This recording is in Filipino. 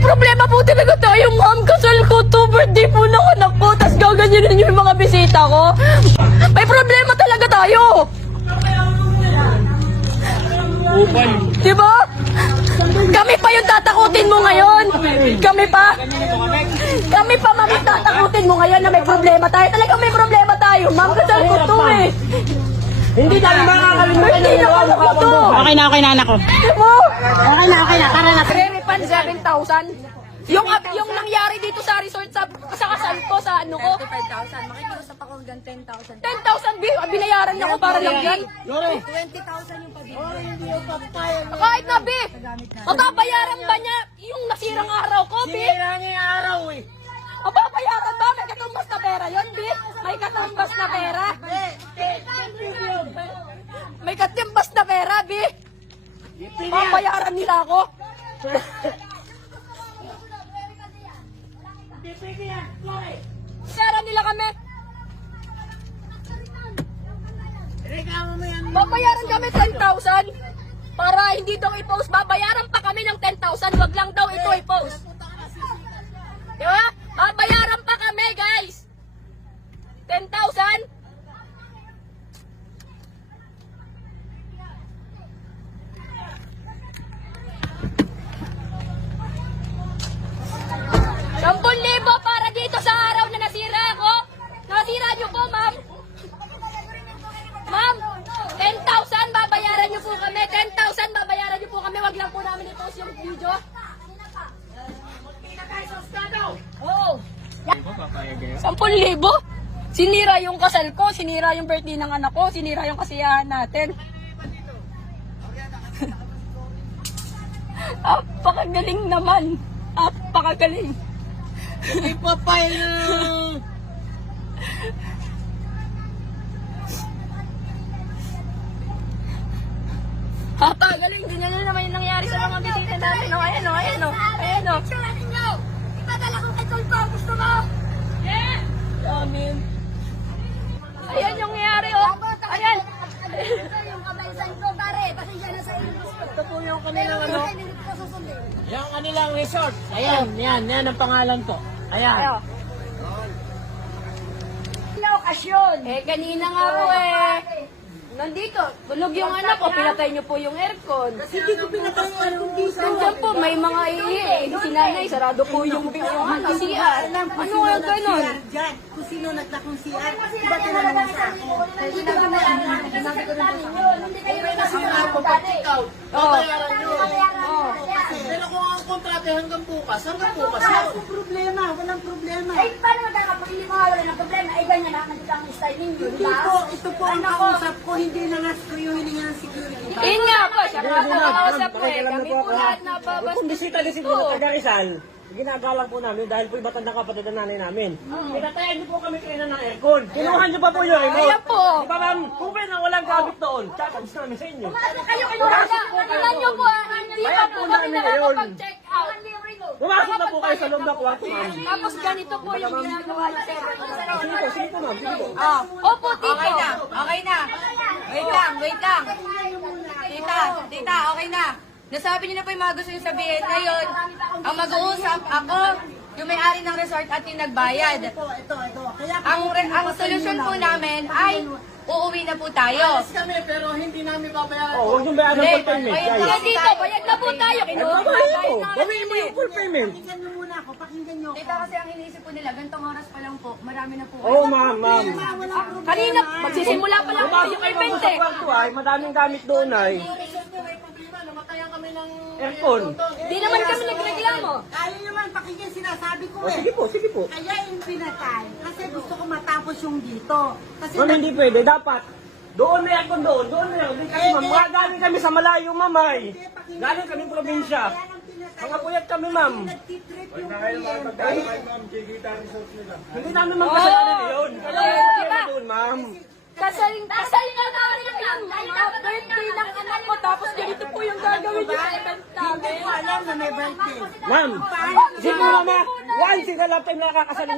May problema po talaga tayo, ma'am. Kasal ko to, birthday po ng anak ko, tas gaganyanin niyo yung mga bisita ko. May problema talaga tayo. Diba? Kami pa yung tatakutin mo ngayon. Kami pa, ma'am, yung tatakutin mo ngayon na may problema tayo. Talagang may problema tayo, ma'am. Kasal ko to eh. Hindi tayo makakalimutan Birthday ng anak ko to. Okay na anak ko. Diba? Okay na. Tara na. Re-refund 7,000. Yung nangyari dito sa resort sa kasal ko sa ano ko. 25,000. Makikiusap ako hanggang 10,000. 10,000 binayaran niya ko para lang yan. 20,000 yung pabili. Kahit na, Bi. Mababayaran ba niya yung nasirang araw ko, Bi? Sinira niya yung araw eh. Mababayaran ba? May katumbas na pera yun, Bi? May katumbas na pera? May katumbas na pera, Bi? Mababayaran nila ako? Pera nila kami. Babayaran kami 10,000 para hindi daw i-post. Babayaran pa kami ng 10,000. Wag lang daw ito i-post. Diba? Babayaran pa kami, guys. 10,000. ₱10,000 para dito sa araw na nasira ako. Nasira niyo po, ma'am. Ma'am, 10,000 babayaran niyo po kami. 10,000 babayaran niyo po kami. Wag lang po namin i-post yung video. Oo. 10,000? Sinira yung kasal ko, sinira yung birthday ng anak ko, sinira yung kasiyahan natin. Apakagaling naman. Apakagaling. Hindi pa file na. Apakagaling. Ganyan na naman yung nangyari sa mga bisita natin. O, ayan o, ayan o, ayan o. Ipadala ko kay Tolpo. Gusto mo? Yeah! Amen. Ayan yung nangyari o. Ayan. Yung kabaysan ko, pare. Pasensya na sa inyo. Ito po yung kanilang ano. Hindi ko susundin. Yung kanilang resort. Ayan, yan ang pangalan ko. Ayan. Ayo. Okasyon. Kanina nga po nandito, tulog yung anak ko, pinatay niyo po yung aircon. Hindi ko pinatay yung dito. Nandiyan po, may mga si nanay, sarado po yung CR. Ano nga ganun? Diyan, kung sino nagtakong CR, iba tinanong mo sa ako. Kaya sinabi mo yan, sinabi ko rin po sa ako. Hindi kayo pinasira ko dati. Babayaran nyo. Oh. Pero kung ang kontrate hanggang bukas yun. Walang problema, walang problema. Ay, paano magkakapag hindi mawawala ng problema? Ay, ganyan na, nandito ang style ninyo, di ba? Ito po ang kausap ko, hindi na nga ko yung hininga ng security. Yun nga po, siya nga po nakausap ko Kami po lahat Kung nababastos bisita din siguro dito. taga Rizal, ginagalang po namin dahil po iba tanda kapatid ng nanay namin. Pinatayan niyo po kami kayo ng aircon. Kinuha niyo pa po yung remote. Ayan po. Di ba ma'am, kung kayo na walang gamit doon, charge namin sa inyo. Kayo Tingnan niyo po, hindi pa po kami nakakapag-check out. Pumasok na po kayo sa loob ng kwarto ma'am. Tapos ganito po yung ginagawa niyo. Sige po ma'am, sige po. Opo, tito. Okay na. Wait lang. Tita, okay na. Nasabi niyo na po yung mga gusto niyo sabihin. Ngayon, ang mag-uusap ako, yung may-ari ng resort at yung nagbayad. Ito. Kaya Ang solusyon po namin ay uuwi na po tayo. Kami pero hindi namin babayaran. Oh, huwag niyong bayaran ng full payment. Kaya dito, bayad na po tayo. Kinuha Babayaran po. Gawin mo yung full payment. pakinggan niyo muna ako, pakinggan niyo ako. Tita, kasi ang iniisip po nila, gantong oras pa lang po, marami na po. Oo ma'am. Walang problema. Kanina, magsisimula pa lang po Pumasok yung kayo event sa kwarto ay madaming gamit doon ay. Namatayan kami ng... Aircon. Di naman kami nagreklamo. Kaya naman, pakinggan sinasabi ko Oh, sige po. Kaya yung pinatay, kasi gusto ko matapos yung dito. Kasi Ma'am, hindi pwede. Dapat. Doon may aircon doon. Doon may aircon. Kasi ma'am, mga galing kami sa malayo, mamay. Galing kami probinsya. kaya nang pinatay, Mga puyat kami, ma'am. nagtitrip yung kliyente. Hindi namin magkasalanan yun. Kaya doon, ma'am. Kasal nga namin yung birthday ng anak ko. Tapos ganito po yung gagawin niyo sa event namin. Alam na may birthday. Ma'am, siguro na, once in a lifetime nakakasal